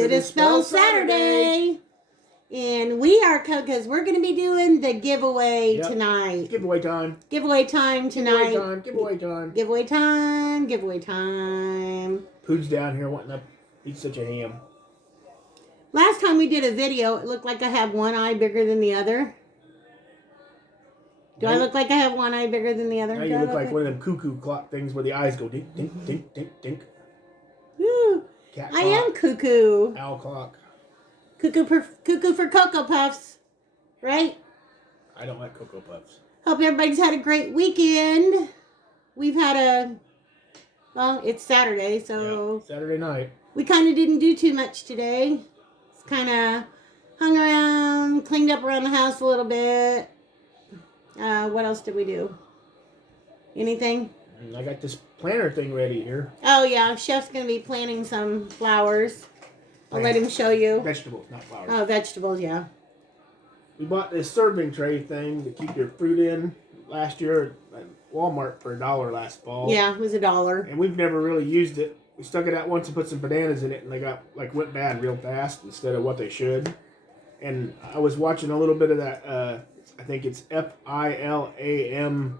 It is Spell Saturday. And we are, because we're going to be doing the giveaway tonight. Giveaway time. Giveaway time tonight. Giveaway time. Giveaway time. Giveaway time. Pooh's down here wanting to eat such a ham. Last time we did a video, it looked like I have one eye bigger than the other. Do I look like I have one eye bigger than the other? Now you look like one of them cuckoo clock things where the eyes go dink, dink, dink, dink, dink. Woo. Cat I clock. am cuckoo. Owl clock. Cuckoo for Cocoa Puffs, right? I don't like Cocoa Puffs. Hope everybody's had a great weekend. We've had well, it's Saturday, so... Yeah, Saturday night. We kind of didn't do too much today. Just kind of hung around, cleaned up around the house a little bit. What else did we do? Anything? I got this planter thing ready here. Oh, yeah. Chef's going to be planting some flowers. I'll let him show you. Vegetables, not flowers. Oh, vegetables, yeah. We bought this serving tray thing to keep your fruit in last year at Walmart for $1 last fall. Yeah, it was $1. And we've never really used it. We stuck it out once and put some bananas in it, and they went bad real fast instead of what they should. And I was watching a little bit of that. I think it's FilAMsimple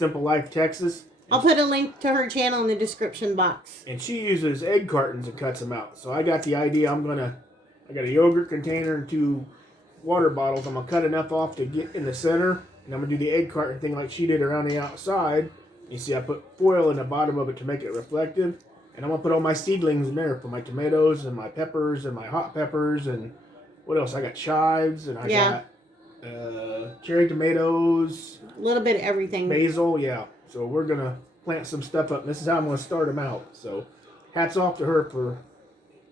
LifeTX. I'll put a link to her channel in the description box. And she uses egg cartons and cuts them out. So I got the idea. I got a yogurt container and 2 water bottles. I'm gonna cut enough off to get in the center, and I'm gonna do the egg carton thing like she did around the outside. You see, I put foil in the bottom of it to make it reflective, and I'm gonna put all my seedlings in there for my tomatoes and my peppers and my hot peppers and what else? I got chives and I got cherry tomatoes. A little bit of everything. Basil, yeah. So we're going to plant some stuff up. And this is how I'm going to start them out. So hats off to her for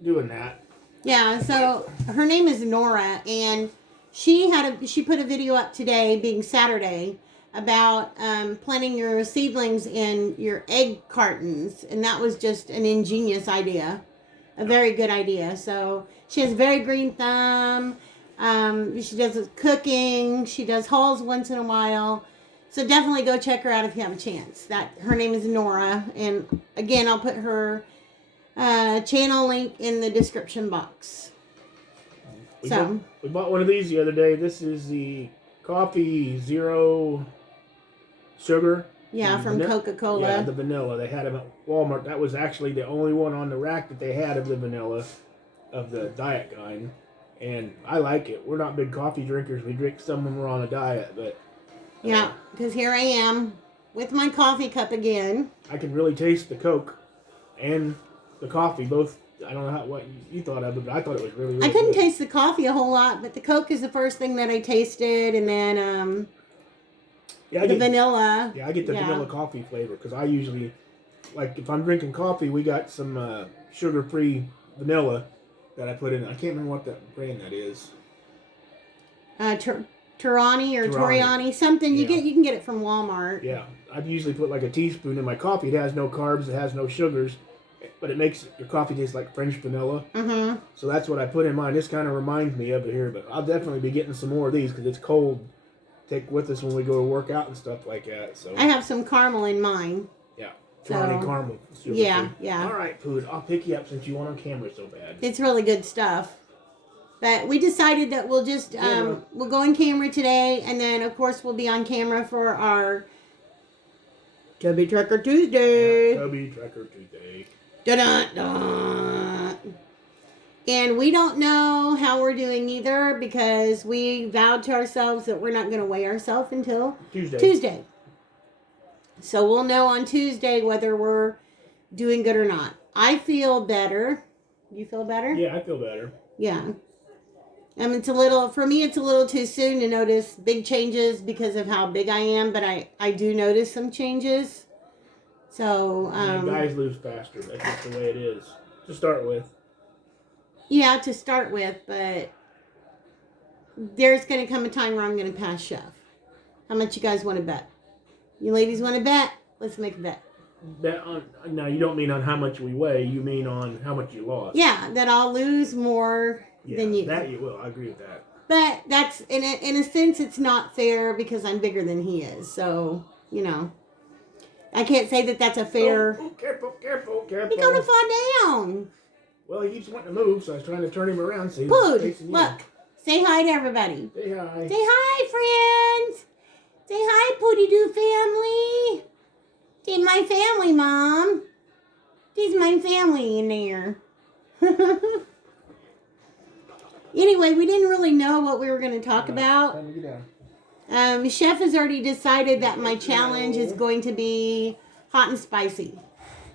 doing that. Yeah, so her name is Nora, and she put a video up today, being Saturday, about planting your seedlings in your egg cartons. And that was just an ingenious idea. A very good idea. So she has a very green thumb. She does cooking. She does hauls once in a while. So definitely go check her out if you have a chance. Her name is Nora. And again, I'll put her channel link in the description box. We bought one of these the other day. This is the coffee zero sugar. Yeah, from Coca-Cola. Yeah, the vanilla. They had them at Walmart. That was actually the only one on the rack that they had of the vanilla, of the diet kind. And I like it. We're not big coffee drinkers. We drink some when we're on a diet, but... Yeah, because here I am with my coffee cup again. I can really taste the Coke and the coffee, both. I don't know what you thought of it, but I thought it was really, really I couldn't good. taste the coffee a whole lot, but the Coke is the first thing that I tasted, and then vanilla. Yeah, I get the vanilla coffee flavor, because I usually, like, if I'm drinking coffee, we got some sugar-free vanilla that I put in. I can't remember what that brand that is. Toriani, something. You can get it from Walmart. Yeah, I'd usually put like a teaspoon in my coffee. It has no carbs, it has no sugars, but it makes your coffee taste like French vanilla. Mm-hmm. So that's what I put in mine. This kind of reminds me of it here, but I'll definitely be getting some more of these because it's cold. Take with us when we go to work out and stuff like that. So I have some caramel in mine. Yeah, caramel. Yeah. All right, Pooh, I'll pick you up since you want on camera so bad. It's really good stuff. But we decided that we'll just, we'll go on camera today, and then, of course, we'll be on camera for our Tubby Trekker Tuesday. Tubby Trekker Tuesday. Da-da-da. And we don't know how we're doing either, because we vowed to ourselves that we're not going to weigh ourselves until Tuesday. So we'll know on Tuesday whether we're doing good or not. I feel better. You feel better? Yeah, I feel better. Yeah. For me, it's a little too soon to notice big changes because of how big I am, but I do notice some changes. So, guys lose faster. That's just the way it is. To start with. Yeah, to start with, but there's going to come a time where I'm going to pass Chef. How much you guys want to bet? You ladies want to bet? Let's make a bet. Now, you don't mean on how much we weigh. You mean on how much you lost. Yeah, that I'll lose more than you. That you will. I agree with that. But that's, in a sense, it's not fair because I'm bigger than he is. So, I can't say that that's a fair... Oh, careful. You're going to fall down. Well, he keeps wanting to move, so I was trying to turn him around. So Pood, look. Say hi to everybody. Say hi. Say hi, friends. Say hi, Pooty Doo family. Say my family, Mom. There's my family in there. Anyway, we didn't really know what we were going to talk about. Time to get down. Chef has already decided that my challenge is going to be hot and spicy.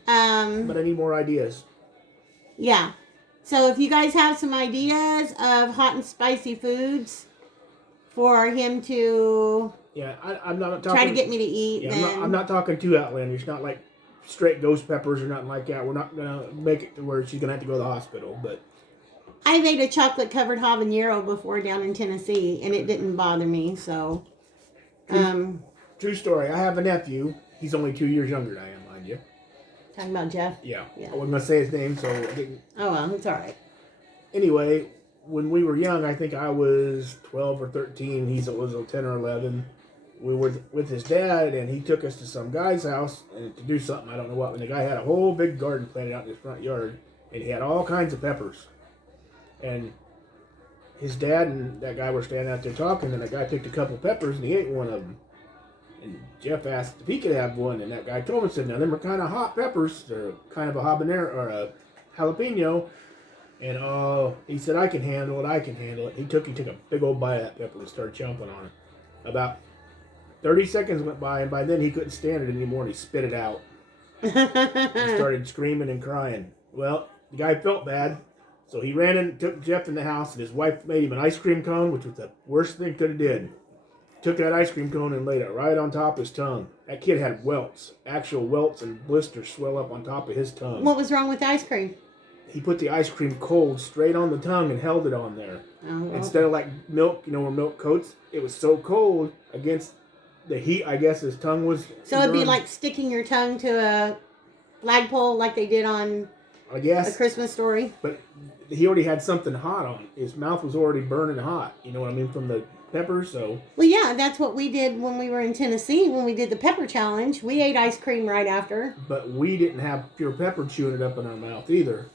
But I need more ideas. Yeah. So if you guys have some ideas of hot and spicy foods for him to I'm not talking, try to get me to eat, yeah, then I'm not talking too outlandish. Not like straight ghost peppers or nothing like that. We're not going to make it to where she's going to have to go to the hospital. But I've ate a chocolate-covered habanero before down in Tennessee, and it didn't bother me, so... True story. I have a nephew. He's only 2 years younger than I am, mind you. Talking about Jeff? Yeah. Yeah. I wasn't going to say his name, so I didn't. Oh, well, it's all right. Anyway, when we were young, I think I was 12 or 13. He was 10 or 11. We were with his dad, and he took us to some guy's house and to do something. I don't know what. And the guy had a whole big garden planted out in his front yard, and he had all kinds of peppers. And his dad and that guy were standing out there talking, and that guy picked a couple peppers, and he ate one of them. And Jeff asked if he could have one, and that guy told him, said, now, them are kind of hot peppers. They're kind of a habanero or a jalapeno. And he said, I can handle it. He took a big old bite of that pepper and started chomping on it. About 30 seconds went by, and by then he couldn't stand it anymore, and he spit it out. He started screaming and crying. Well, the guy felt bad, so he ran and took Jeff in the house, and his wife made him an ice cream cone, which was the worst thing could have did. Took that ice cream cone and laid it right on top of his tongue. That kid had welts, actual welts and blisters swell up on top of his tongue. What was wrong with the ice cream? He put the ice cream cold straight on the tongue and held it on there. Oh, well. Instead of like milk, where milk coats, it was so cold against the heat, I guess his tongue was... So it'd be like sticking your tongue to a flagpole like they did on I guess. A Christmas Story. But he already had something hot on. His mouth was already burning hot. You know what I mean? From the peppers, so... Well, yeah, that's what we did when we were in Tennessee, when we did the pepper challenge. We ate ice cream right after. But we didn't have pure pepper chewing it up in our mouth either.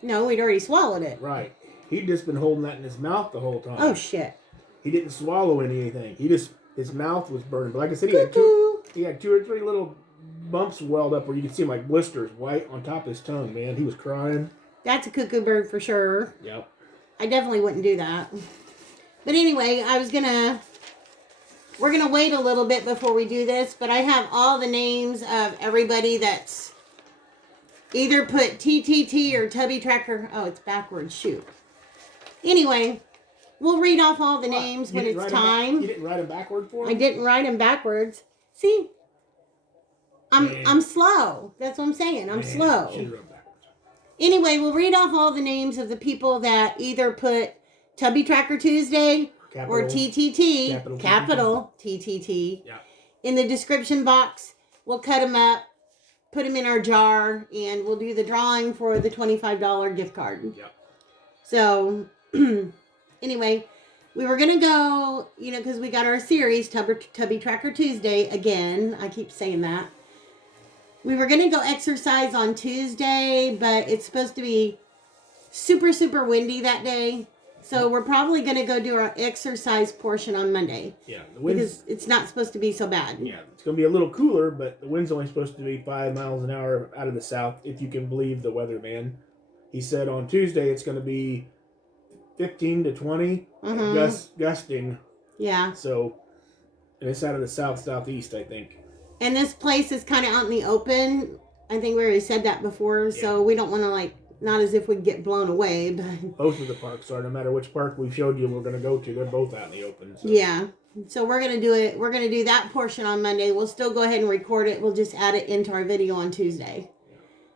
No, we'd already swallowed it. Right. He'd just been holding that in his mouth the whole time. Oh, shit. He didn't swallow anything. His mouth was burning. But like I said, he had two or three little bumps welled up where you could see him like blisters white on top of his tongue, man. He was crying. That's a cuckoo bird for sure. Yep. I definitely wouldn't do that. But anyway, we're gonna wait a little bit before we do this, but I have all the names of everybody that's either put TTT or Tubby Tracker. Oh, it's backwards. Shoot. Anyway, we'll read off all the names when it's time. You didn't write them backward for him? I didn't write them backwards. See? I'm slow. That's what I'm saying. I'm slow. Should've wrote backwards. Anyway, we'll read off all the names of the people that either put Tubby Tracker Tuesday or TTT, capital TTT, in the description box. We'll cut them up, put them in our jar, and we'll do the drawing for the $25 gift card. Yep. So, anyway, we were going to go, because we got our series, Tubby Tracker Tuesday, again. I keep saying that. We were going to go exercise on Tuesday, but it's supposed to be super, super windy that day. So we're probably going to go do our exercise portion on Monday. Yeah. Because it's not supposed to be so bad. Yeah. It's going to be a little cooler, but the wind's only supposed to be 5 miles an hour out of the south, if you can believe the weatherman. He said on Tuesday it's going to be 15 to 20, gusting. Yeah. So, and it's out of the southeast, I think. And this place is kind of out in the open. I think we already said that before, so we don't want to, not as if we'd get blown away, but... Both of the parks are. No matter which park we showed you we're going to go to, they're both out in the open. So. Yeah. So we're going to do it. We're going to do that portion on Monday. We'll still go ahead and record it. We'll just add it into our video on Tuesday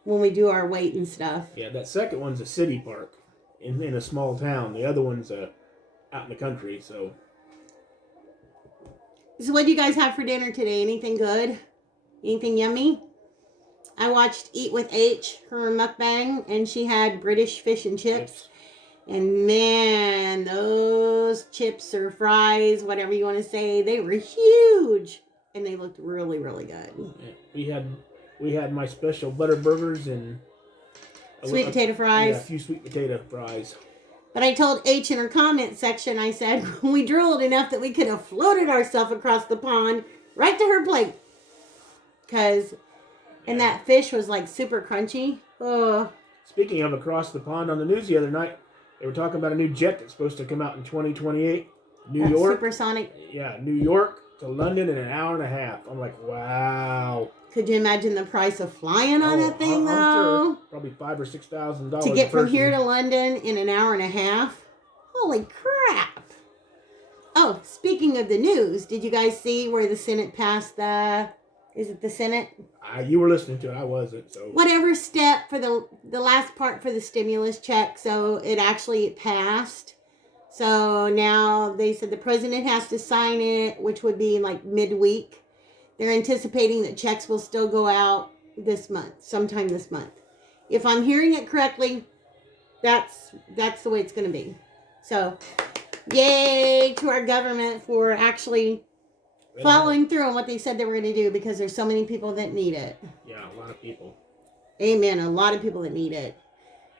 when we do our weight and stuff. Yeah, that second one's a city park in a small town. The other one's out in the country, so... So what do you guys have for dinner today? Anything good? Anything yummy? I watched Eat with H, her mukbang, and she had British fish and chips. And man, those chips or fries, whatever you want to say, they were huge. And they looked really, really good. Yeah, we had my special butter burgers and Sweet potato fries. Yeah, a few sweet potato fries. But I told H in her comment section, I said, we drooled enough that we could have floated ourselves across the pond right to her plate. And that fish was like super crunchy. Oh. Speaking of across the pond, on the news the other night, they were talking about a new jet that's supposed to come out in 2028. New York. Supersonic. Yeah, New York to London in an hour and a half. I'm like, wow. Could you imagine the price of flying on that thing, though? I'm sure probably $5,000 or $6,000 to get from here to London in an hour and a half. Holy crap! Oh, speaking of the news, did you guys see where the Senate passed the? Is it the Senate? You were listening to it. I wasn't. So whatever step for the last part for the stimulus check. So it actually passed. So now they said the president has to sign it, which would be like midweek. They're anticipating that checks will still go out this month, sometime this month. If I'm hearing it correctly, that's the way it's going to be. So, yay to our government for actually following through on what they said they were going to do, because there's so many people that need it. Yeah, a lot of people. Amen. A lot of people that need it.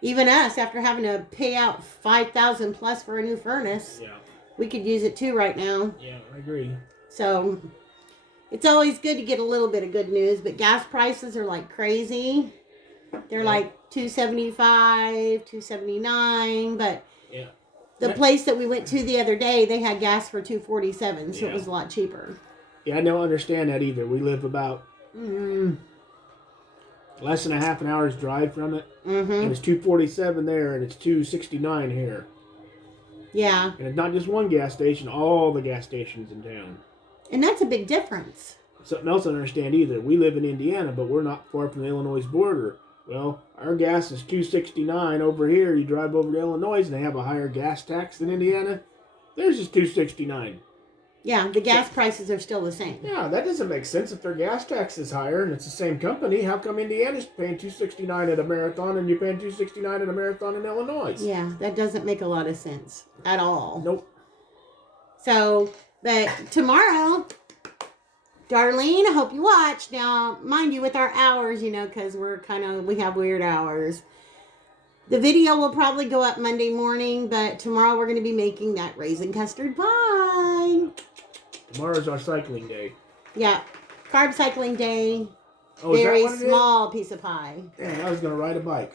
Even us, after having to pay out $5,000 plus for a new furnace. Yeah. We could use it too right now. Yeah, I agree. So, it's always good to get a little bit of good news, but gas prices are like crazy. They're like $2.75, $2.79, but the place that we went to the other day, they had gas for $2.47, so it was a lot cheaper. Yeah, I don't understand that either. We live about less than a half an hour's drive from it, and it's $2.47 there, and it's $2.69 here. Yeah. And it's not just one gas station, all the gas stations in town. And that's a big difference. Something else I don't understand either. We live in Indiana, but we're not far from the Illinois border. Well, our gas is $2.69 over here. You drive over to Illinois, and they have a higher gas tax than Indiana. Theirs is $2.69. Yeah, the gas prices are still the same. Yeah, that doesn't make sense. If their gas tax is higher and it's the same company, how come Indiana's paying $2.69 at a Marathon and you're paying $2.69 at a Marathon in Illinois? Yeah, that doesn't make a lot of sense at all. Nope. So, but tomorrow, Darlene, I hope you watch. Now, mind you, with our hours, because we have weird hours. The video will probably go up Monday morning, but tomorrow we're going to be making that raisin custard pie. Tomorrow's our cycling day. Yeah, carb cycling day. Oh, very small piece of pie. Dang, I was going to ride a bike.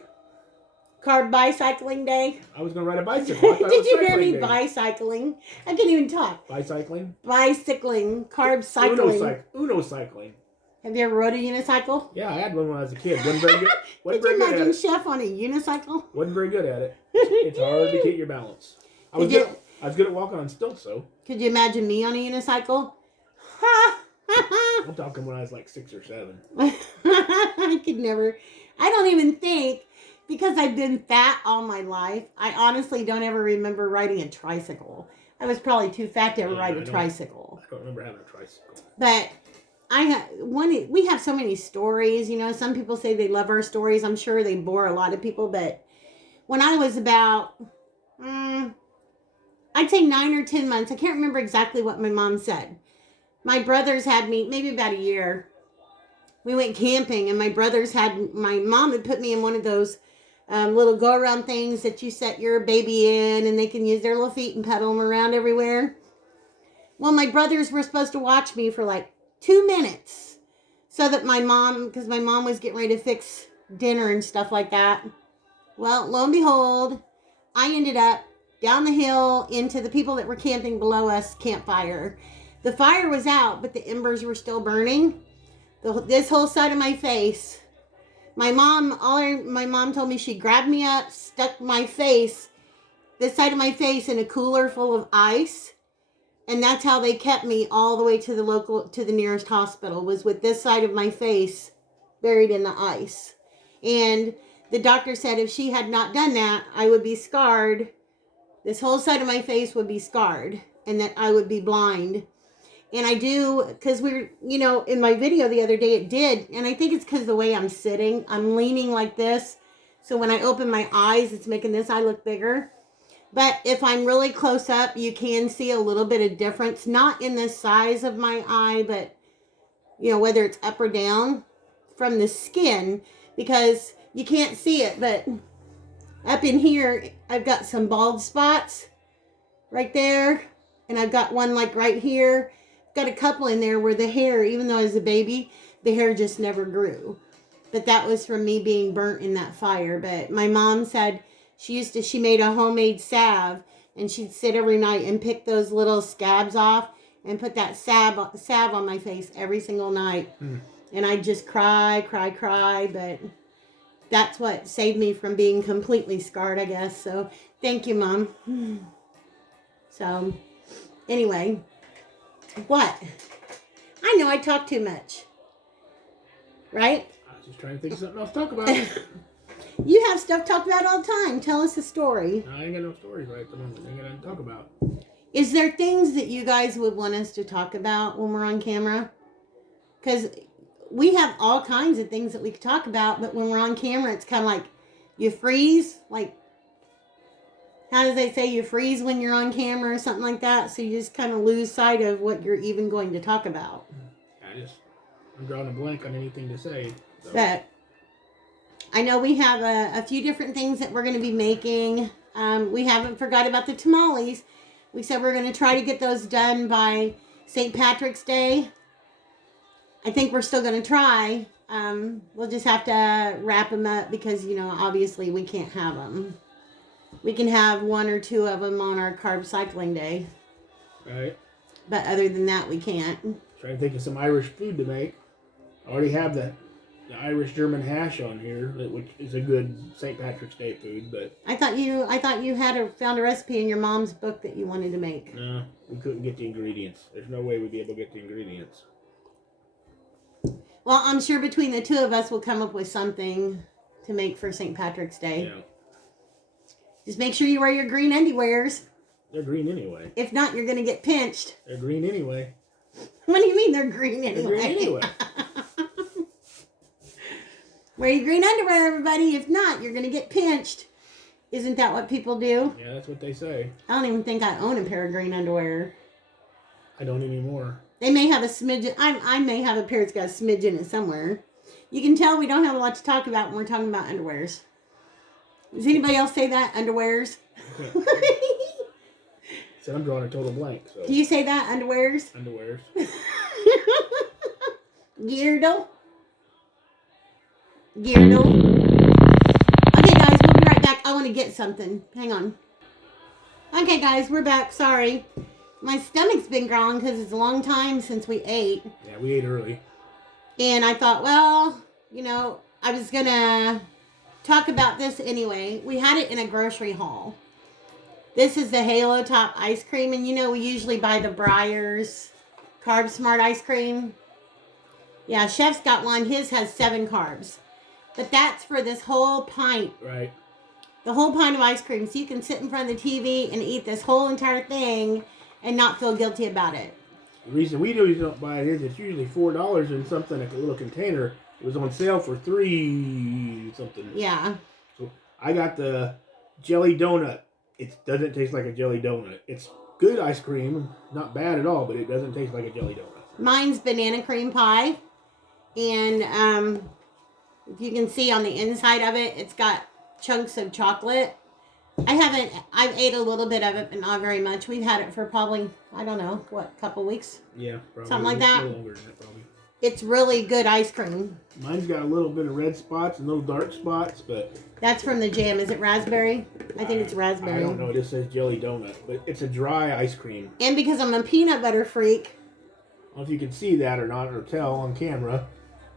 Carb bicycling day. I was going to ride a bicycle. Did you hear me? Bicycling. I can't even talk. Bicycling? Bicycling. Carb cycling. Uno cycling. Have you ever rode a unicycle? Yeah, I had one when I was a kid. Wasn't very good. Could you imagine Chef on a unicycle? Wasn't very good at it. It's hard to get your balance. I was good at walking on stilts, though. Could you imagine me on a unicycle? I'm talking when I was like 6 or 7. I could never. I don't even think, because I've been fat all my life, I honestly don't ever remember riding a tricycle. I was probably too fat to ever ride a tricycle. I don't remember having a tricycle. But we have so many stories. Some people say they love our stories. I'm sure they bore a lot of people. But when I was about, I'd say 9 or 10 months, I can't remember exactly what my mom said. My brothers had me, maybe about a year. We went camping, and my mom had put me in one of those little go-around things that you set your baby in, and they can use their little feet and pedal them around everywhere. Well, my brothers were supposed to watch me for like 2 minutes, so that because my mom was getting ready to fix dinner and stuff like that. Well, lo and behold, I ended up down the hill into the people that were camping below us campfire. The fire was out, but the embers were still burning. This whole side of my face. My mom told me she grabbed me up, stuck this side of my face in a cooler full of ice. And that's how they kept me all the way to the nearest hospital, was with this side of my face buried in the ice. And the doctor said if she had not done that, I would be scarred. This whole side of my face would be scarred, and that I would be blind. And I do, because in my video the other day it did, and I think it's because of the way I'm sitting. I'm leaning like this, so when I open my eyes, it's making this eye look bigger. But if I'm really close up, you can see a little bit of difference. Not in the size of my eye, but, whether it's up or down from the skin. Because you can't see it, but up in here, I've got some bald spots right there. And I've got one like right here. Got a couple in there where the hair, even though I was a baby, the hair just never grew. But that was from me being burnt in that fire. But my mom said she made a homemade salve, and she'd sit every night and pick those little scabs off and put that salve on my face every single night. And I'd just cry, but that's what saved me from being completely scarred, I guess. So thank you, Mom. So anyway, what? I know I talk too much. Right? I was just trying to think of something else to talk about. You have stuff to talk about all the time. Tell us a story. I ain't got no stories right at the moment. I ain't got nothing to talk about. Is there things that you guys would want us to talk about when we're on camera? Because we have all kinds of things that we could talk about, but when we're on camera, it's kind of like you freeze. Like, how does they say you freeze when you're on camera or something like that? So you just kind of lose sight of what you're even going to talk about. I'm drawing a blank on anything to say. So. But I know we have a few different things that we're going to be making. We haven't forgot about the tamales. We said we're going to try to get those done by St. Patrick's Day. I think we're still going to try. We'll just have to wrap them up because, obviously we can't have them. We can have 1 or 2 of them on our carb cycling day. Right. But other than that, we can't. Trying to think of some Irish food to make. I already have the Irish German hash on here, which is a good St. Patrick's Day food. But I thought you had found a recipe in your mom's book that you wanted to make. No, we couldn't get the ingredients. There's no way we'd be able to get the ingredients. Well, I'm sure between the 2 of us, we'll come up with something to make for St. Patrick's Day. Yeah. Just make sure you wear your green underwears. They're green anyway. If not, you're going to get pinched. They're green anyway. What do you mean they're green anyway? They're green anyway. Wear your green underwear, everybody. If not, you're going to get pinched. Isn't that what people do? Yeah, that's what they say. I don't even think I own a pair of green underwear. I don't anymore. They may have a smidgen. I may have a pair that's got a smidge in it somewhere. You can tell we don't have a lot to talk about when we're talking about underwears. Does anybody else say that? Underwears? So I'm drawing a total blank. So. Do you say that? Underwears? Underwears. Geardo? Okay, guys, we'll be right back. I want to get something. Hang on. Okay, guys, we're back. Sorry. My stomach's been growling because it's a long time since we ate. Yeah, we ate early. And I thought, well, I was going to talk about this anyway. We had it in a grocery haul. This is the Halo Top ice cream. And we usually buy the Breyers Carb Smart ice cream. Yeah, Chef's got one. His has 7 carbs. But that's for this whole pint. Right. The whole pint of ice cream. So you can sit in front of the TV and eat this whole entire thing and not feel guilty about it. The reason we usually don't buy it is it's usually $4 in something like a little container. It was on sale for $3 something. Yeah. So I got the jelly donut. It doesn't taste like a jelly donut. It's good ice cream, not bad at all, but it doesn't taste like a jelly donut. Mine's banana cream pie, and if you can see on the inside of it, it's got chunks of chocolate. I've ate a little bit of it, but not very much. We've had it for probably, I don't know, couple weeks? Yeah, probably. Something like that. A little longer than that, probably. It's really good ice cream. Mine's got a little bit of red spots and little dark spots, but... That's from the jam. Is it raspberry? I think it's raspberry. I don't know. It just says jelly donut, but it's a dry ice cream. And because I'm a peanut butter freak... I don't know if you can see that or not, or tell on camera,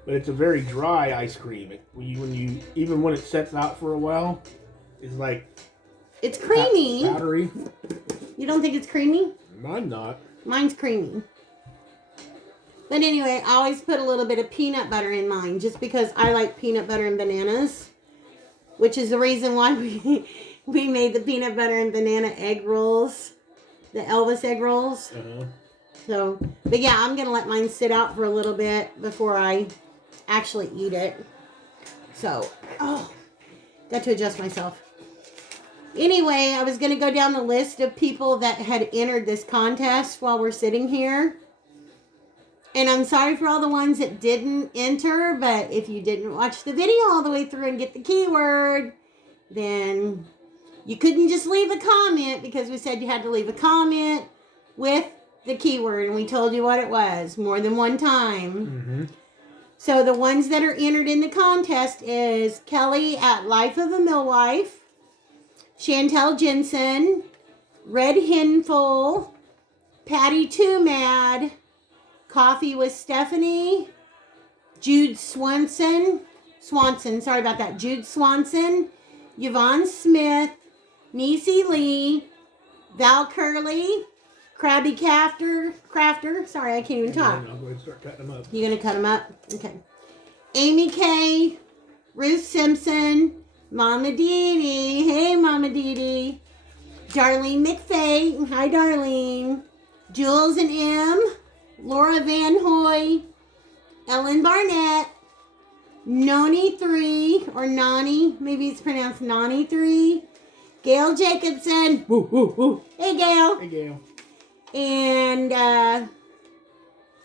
but it's a very dry ice cream. Even when it sets out for a while, it's like... It's creamy. Powdery. You don't think it's creamy? Mine's not. Mine's creamy. But anyway, I always put a little bit of peanut butter in mine just because I like peanut butter and bananas, which is the reason why we made the peanut butter and banana egg rolls, the Elvis egg rolls. Uh-huh. So, but yeah, I'm going to let mine sit out for a little bit before I actually eat it. So, got to adjust myself. Anyway, I was going to go down the list of people that had entered this contest while we're sitting here. And I'm sorry for all the ones that didn't enter, but if you didn't watch the video all the way through and get the keyword, then you couldn't just leave a comment, because we said you had to leave a comment with the keyword, and we told you what it was more than one time. Mm-hmm. So the ones that are entered in the contest is Kelly at Life of a Millwife, Chantel Jensen, Red Henful, Patty Too Mad, Coffee with Stephanie, Jude Swanson, sorry about that, Jude Swanson, Yvonne Smith, Niecy Lee, Val Curley, Krabby Crafter, sorry, I can't even talk. I'll go ahead and start cutting them up. You gonna cut them up? Okay. Amy K, Ruth Simpson, Mama Dee, hey Mama Dee, Darlene McFay, hi Darlene, Jules and M, Laura Van Hoy, Ellen Barnett, Noni3, or Nani, maybe it's pronounced Nani3, Gail Jacobson, Woo, woo, woo. hey Gail, Hey, Gail. and if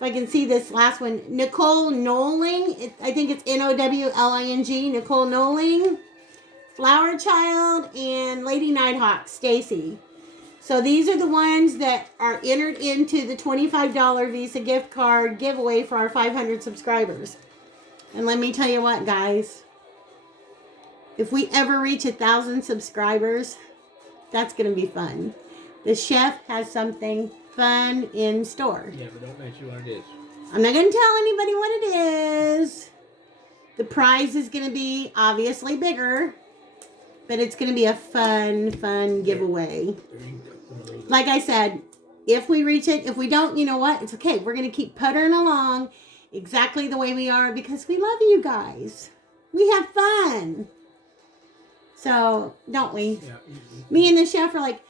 I can see this last one, Nicole Knowling, I think it's Nowling, Nicole Knowling, Flower Child, and Lady Nighthawk, Stacy. So these are the ones that are entered into the $25 Visa gift card giveaway for our 500 subscribers. And let me tell you what, guys. If we ever reach 1,000 subscribers, that's going to be fun. The chef has something fun in store. Yeah, but don't mention what it is. I'm not going to tell anybody what it is. The prize is going to be obviously bigger, but it's going to be a fun giveaway. Like I said, if we reach it, if we don't, you know what? It's okay. We're going to keep puttering along exactly the way we are, because we love you guys. We have fun. So, don't we? Yeah. Me and the chef are like,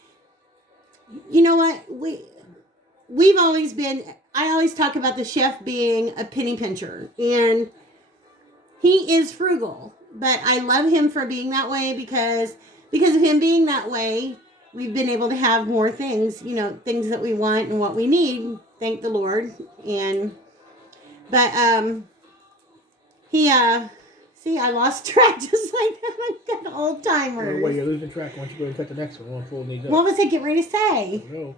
you know what? We've always been, I always talk about the chef being a penny pincher. And he is frugal. But I love him for being that way, because of him being that way, we've been able to have more things, you know, things that we want and what we need. Thank the Lord. But see, I lost track just like that. I've got old timers. Well, you're losing track. Why don't you go ahead and cut the next one? We'll fold these up. What was I getting ready to say? No.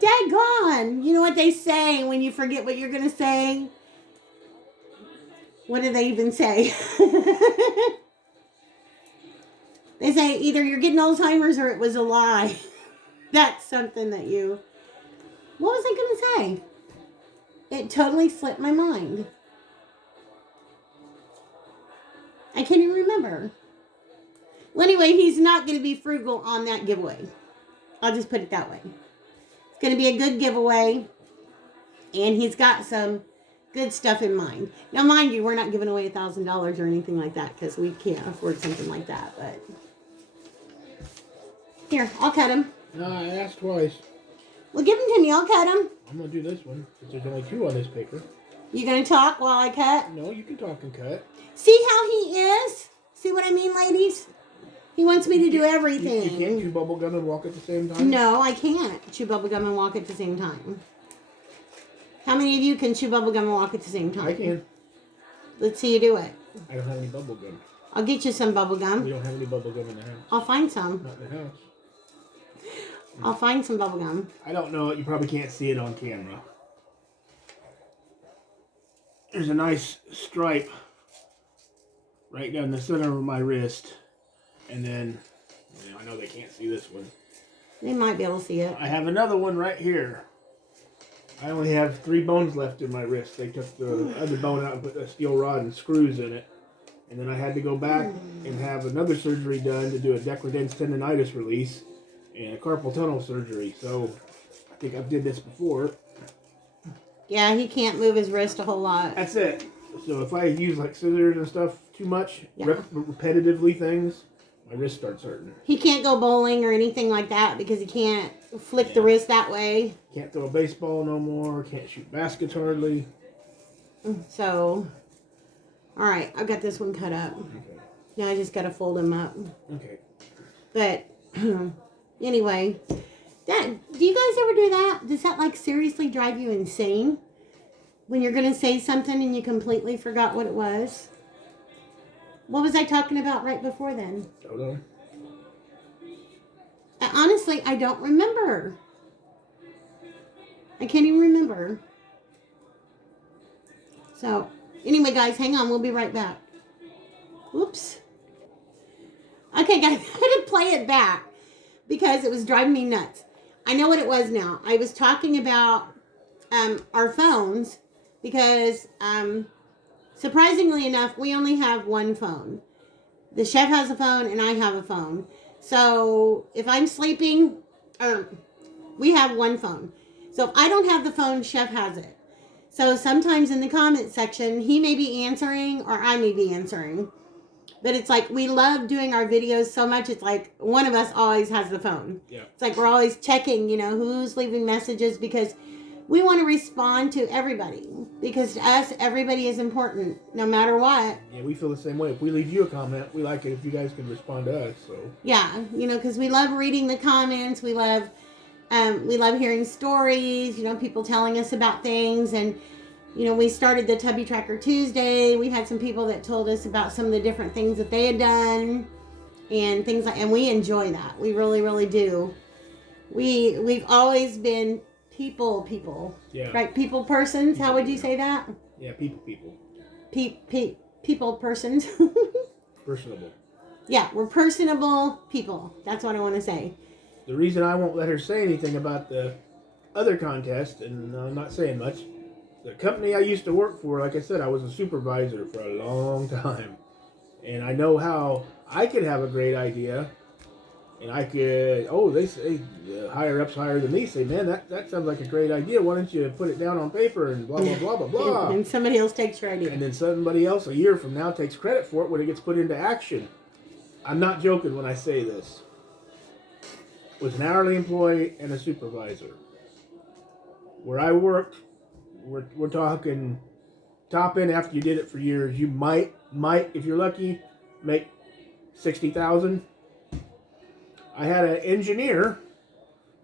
Daggone. You know what they say when you forget what you're going to say? What do they even say? They say either you're getting Alzheimer's or it was a lie. That's something that you... What was I going to say? It totally slipped my mind. I can't even remember. Well, anyway, he's not going to be frugal on that giveaway. I'll just put it that way. It's going to be a good giveaway. And he's got some good stuff in mind. Now, mind you, we're not giving away $1,000 or anything like that, because we can't afford something like that. But here, I'll cut him. No, I asked twice. Well, give him to me. I'll cut him. I'm going to do this one, since there's only 2 on this paper. You going to talk while I cut? No, you can talk and cut. See how he is? See what I mean, ladies? He wants me to do everything. You can't chew bubble gum and walk at the same time? No, I can't chew bubble gum and walk at the same time. How many of you can chew bubble gum and walk at the same time? I can. Let's see you do it. I don't have any bubble gum. I'll get you some bubble gum. We don't have any bubble gum in the house. I'll find some. Not in the house. I'll find some bubble gum. I don't know. You probably can't see it on camera. There's a nice stripe right down the center of my wrist. And then, I know they can't see this one. They might be able to see it. I have another one right here. I only have 3 bones left in my wrist. They took the other bone out and put a steel rod and screws in it. And then I had to go back and have another surgery done to do a decradence tendonitis release and a carpal tunnel surgery. So I think I've did this before. Yeah, he can't move his wrist a whole lot. That's it. So if I use like scissors and stuff too much, repetitively things, my wrist starts hurting. He can't go bowling or anything like that because he can't flick the wrist that way. Can't throw a baseball no more. Can't shoot baskets hardly. So, all right, I've got this one cut up. Okay. Now I just got to fold him up. Okay. But anyway, did do you guys ever do that? Does that like seriously drive you insane? When you're going to say something and you completely forgot what it was? What was I talking about right before then? Hold on. Honestly, I don't remember. I can't even remember. So, anyway, guys, hang on. We'll be right back. Oops. Okay, guys, I had to play it back because it was driving me nuts. I know what it was now. I was talking about our phones because, surprisingly enough, we only have one phone. The chef has a phone and I have a phone. So if I'm sleeping, or we have one phone. So if I don't have the phone, chef has it. So sometimes in the comment section, he may be answering or I may be answering. But it's like we love doing our videos so much. It's like one of us always has the phone. Yeah. It's like we're always checking, who's leaving messages because we want to respond to everybody. Because to us, everybody is important, no matter what. Yeah, we feel the same way. If we leave you a comment, we like it if you guys can respond to us. So yeah, because we love reading the comments. We love hearing stories. People telling us about things, and we started the Tubby Tracker Tuesday. We had some people that told us about some of the different things that they had done, and things like, and we enjoy that. We really, really do. We've always been people. Yeah. Right? People persons. How would you say that? Yeah, people. People persons. Personable. Yeah, we're personable people. That's what I want to say. The reason I won't let her say anything about the other contest, and I'm not saying much, the company I used to work for, like I said, I was a supervisor for a long time. And I know how I could have a great idea. And I could, they say, the higher-ups higher than me say, man, that sounds like a great idea. Why don't you put it down on paper and blah, blah, blah, blah, blah. And somebody else takes your idea. And then somebody else a year from now takes credit for it when it gets put into action. I'm not joking when I say this. Was an hourly employee and a supervisor. Where I worked, we're talking top end after you did it for years. You might, if you're lucky, make $60,000. I had an engineer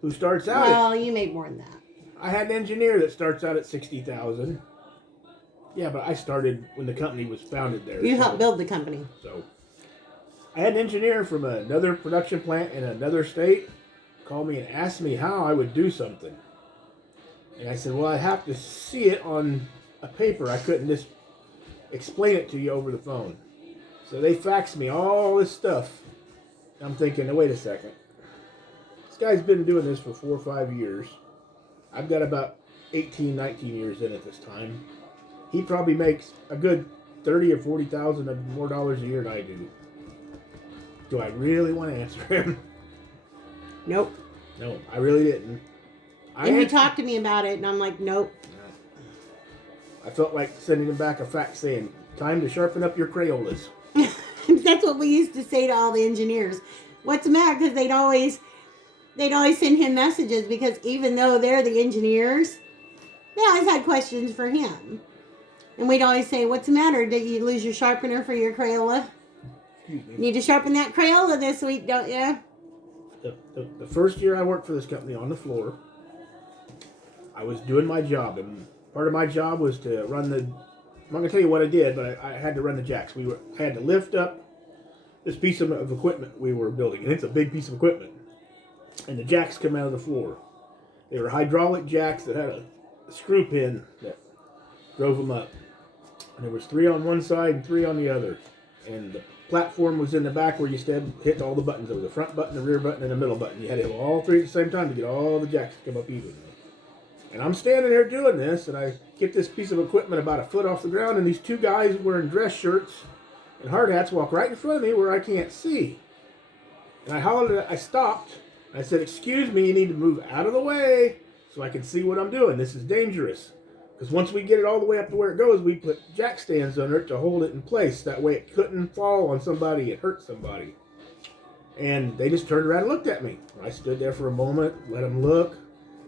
who starts out Well, you made more than that. I had an engineer that starts out at $60,000. Yeah, but I started when the company was founded there. You helped build the company. So I had an engineer from another production plant in another state call me and ask me how I would do something. And I said, well, I have to see it on a paper. I couldn't just explain it to you over the phone. So they faxed me all this stuff. I'm thinking, now, wait a second. This guy's been doing this for 4 or 5 years. I've got about 18, 19 years in at this time. He probably makes a good 30 or 40,000 more dollars a year than I do. Do I really want to answer him? Nope. No, I really didn't. And he talked to me about it, and I'm like, nope. I felt like sending him back a fax saying, time to sharpen up your Crayolas. That's what we used to say to all the engineers. What's the matter? Because they'd always send him messages because even though they're the engineers, they always had questions for him. And we'd always say, what's the matter? Did you lose your sharpener for your Crayola? Excuse me. Need to sharpen that Crayola this week, don't you? The first year I worked for this company on the floor, I was doing my job. And part of my job was to run the... I'm not going to tell you what I did, but I had to run the jacks. I had to lift up this piece of equipment we were building. And it's a big piece of equipment. And the jacks come out of the floor. They were hydraulic jacks that had a screw pin that drove them up. And there was 3 on one side and 3 on the other. And the platform was in the back where you hit all the buttons. There was a front button, a rear button, and a middle button. You had to hit all 3 at the same time to get all the jacks to come up evenly. And I'm standing there doing this, and I get this piece of equipment about a foot off the ground, and these 2 guys wearing dress shirts and hard hats walk right in front of me where I can't see. And I hollered, I stopped. I said, excuse me, you need to move out of the way so I can see what I'm doing. This is dangerous. Because once we get it all the way up to where it goes, we put jack stands under it to hold it in place. That way it couldn't fall on somebody and hurt somebody. And they just turned around and looked at me. I stood there for a moment, let them look.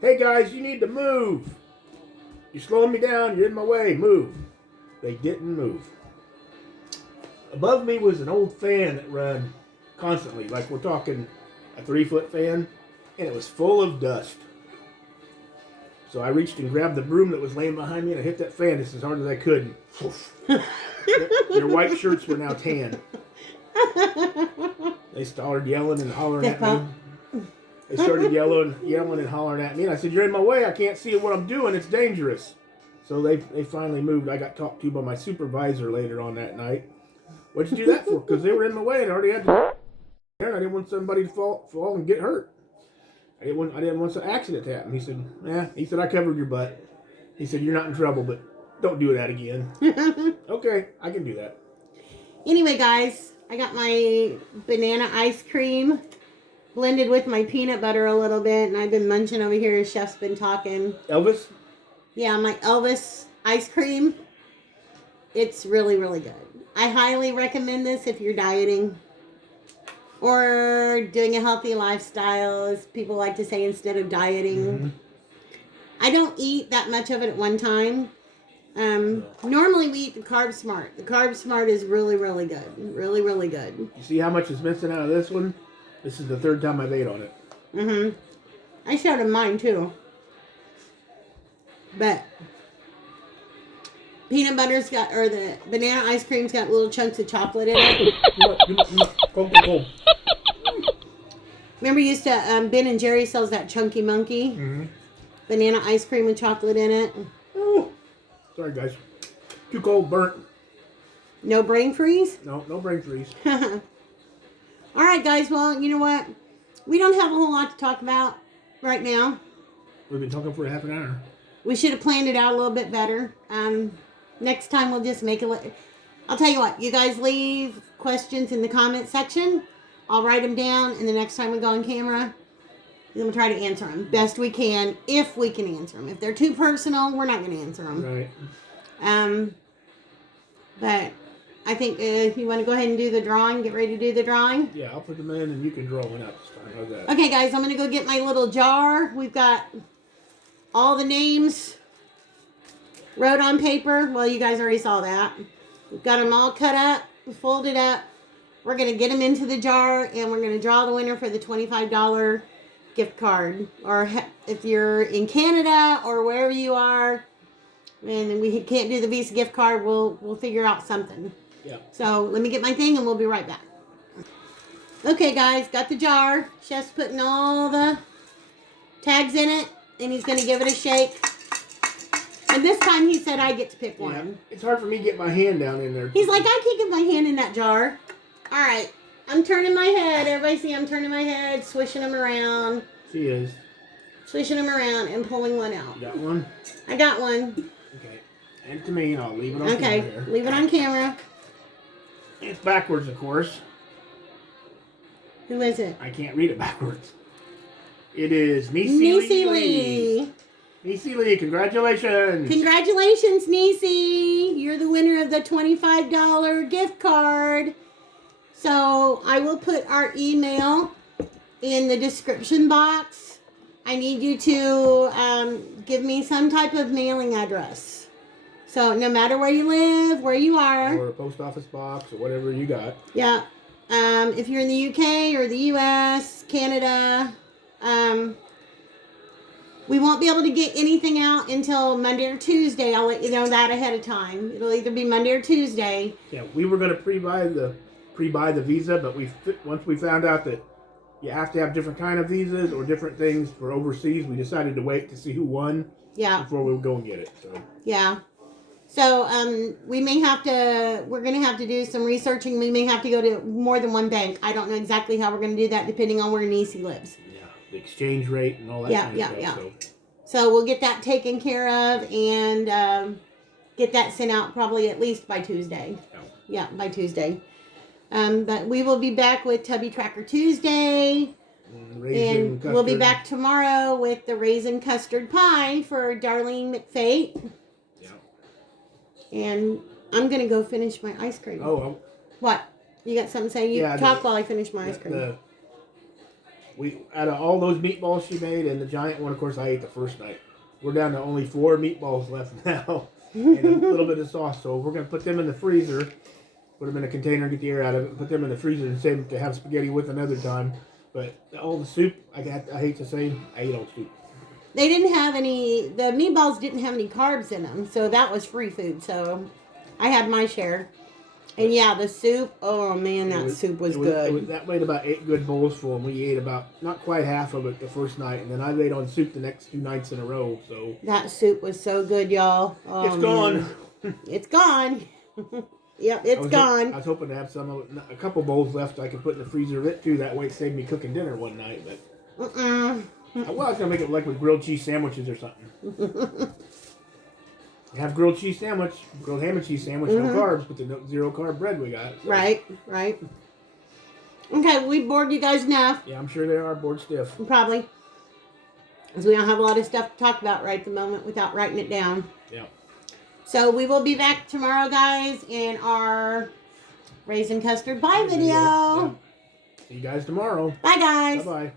Hey guys, you need to move. You're slowing me down, you're in my way, move. They didn't move. Above me was an old fan that ran constantly, like we're talking a 3-foot fan, and it was full of dust. So I reached and grabbed the broom that was laying behind me, and I hit that fan just as hard as I could. And poof. Their white shirts were now tan. They started yelling and hollering at me. They started yelling and hollering at me. And I said, "You're in my way. I can't see what I'm doing. It's dangerous." So they finally moved. I got talked to by my supervisor later on that night. "What'd you do that for?" Because they were in my way and I already had to. I didn't want somebody to fall and get hurt. I didn't want some accident to happen. He said, "Yeah." He said, "I covered your butt." He said, "You're not in trouble, but don't do that again." Okay, I can do that. Anyway, guys, I got my banana ice cream blended with my peanut butter a little bit, and I've been munching over here as Chef's been talking. Elvis? Yeah, my Elvis ice cream. It's really, really good. I highly recommend this if you're dieting or doing a healthy lifestyle, as people like to say, instead of dieting. Mm-hmm. I don't eat that much of it at one time. Normally we eat the Carb Smart. The Carb Smart is really, really good. Really, really good. You see how much is missing out of this one? This is the third time I've ate on it. Mm-hmm. I showed him mine too. But peanut butter's got, or the banana ice cream's got little chunks of chocolate in it. Cold. Remember, used to Ben and Jerry sells that Chunky Monkey banana ice cream with chocolate in it. Oh, sorry guys, too cold, burnt. No brain freeze? No brain freeze. All right, guys. Well, you know what? We don't have a whole lot to talk about right now. We've been talking for half an hour. We should have planned it out a little bit better. Next time we'll just make it. I'll tell you what. You guys leave questions in the comment section. I'll write them down, and the next time we go on camera, then we'll try to answer them best we can, if we can answer them. If they're too personal, we're not going to answer them. Right. But I think if you want to go ahead and do the drawing, get ready to do the drawing. Yeah, I'll put them in, and you can draw one out this time. How's that? Okay, guys, I'm going to go get my little jar. We've got all the names wrote on paper. Well, you guys already saw that. We've got them all cut up, folded up. We're going to get them into the jar, and we're going to draw the winner for the $25 gift card. Or if you're in Canada or wherever you are, and we can't do the Visa gift card, we'll figure out something. Yeah. So let me get my thing, and we'll be right back. Okay, guys, got the jar. Chef's putting all the tags in it, and he's going to give it a shake. And this time he said I get to pick one. Yeah, it's hard for me to get my hand down in there. He's like, I can't get my hand in that jar. All right, I'm turning my head. Everybody see I'm turning my head, swishing them around. She is. Swishing them around and pulling one out. You got one? I got one. Okay. Hand it to me, and I'll leave it on camera here. Leave it on camera. It's backwards, of course. Who is it? I can't read it backwards. It is Niecy Lee. Niecy Lee, congratulations. Congratulations, Niecy. You're the winner of the $25 gift card. So I will put our email in the description box. I need you to give me some type of mailing address. So no matter where you live, where you are. Or a post office box or whatever you got. Yeah. If you're in the UK or the US, Canada, we won't be able to get anything out until Monday or Tuesday. I'll let you know that ahead of time. It'll either be Monday or Tuesday. Yeah, we were going to pre-buy the visa, but once we found out that you have to have different kind of visas or different things for overseas, we decided to wait to see who won. Yeah. Before we would go and get it. So. Yeah. So we're going to have to do some researching. We may have to go to more than one bank. I don't know exactly how we're going to do that depending on where Niecy lives. Yeah, the exchange rate and all that kind of stuff. Yeah. So we'll get that taken care of and get that sent out probably at least by Tuesday. Yeah, by Tuesday. But we will be back with Tubby Tracker Tuesday. And we'll be back tomorrow with the raisin custard pie for Darlene McFate. And I'm going to go finish my ice cream. Oh. What? You got something to say? You talk while I finish my ice cream. Out of all those meatballs she made, and the giant one, of course, I ate the first night. We're down to only 4 meatballs left now. And a little bit of sauce. So we're going to put them in the freezer. Put them in a container, get the air out of it, and put them in the freezer and save them to have spaghetti with another time. But all the soup, I hate to say, I ate all the soup. they didn't have any, the meatballs didn't have any carbs in them, so that was free food. So I had my share. And yeah, the soup, oh man, that soup was good. That weighed about 8 good bowls full, and we ate about, not quite half of it the first night, and then I laid on soup the next 2 nights in a row, so. That soup was so good, y'all. Oh, it's gone. It's gone. Yep, it's gone. I was hoping to have a couple bowls left I could put in the freezer of it too, that way it saved me cooking dinner one night, but. Well, I was going to make it like with grilled cheese sandwiches or something. Have grilled cheese sandwich, grilled ham and cheese sandwich, no carbs, with the 0 carb bread we got. So. Right. Okay, we bored you guys enough. Yeah, I'm sure they are bored stiff. Probably. Because we don't have a lot of stuff to talk about right at the moment without writing it down. Yeah. So we will be back tomorrow, guys, in our raisin custard pie video. Yeah. See you guys tomorrow. Bye, guys. Bye-bye.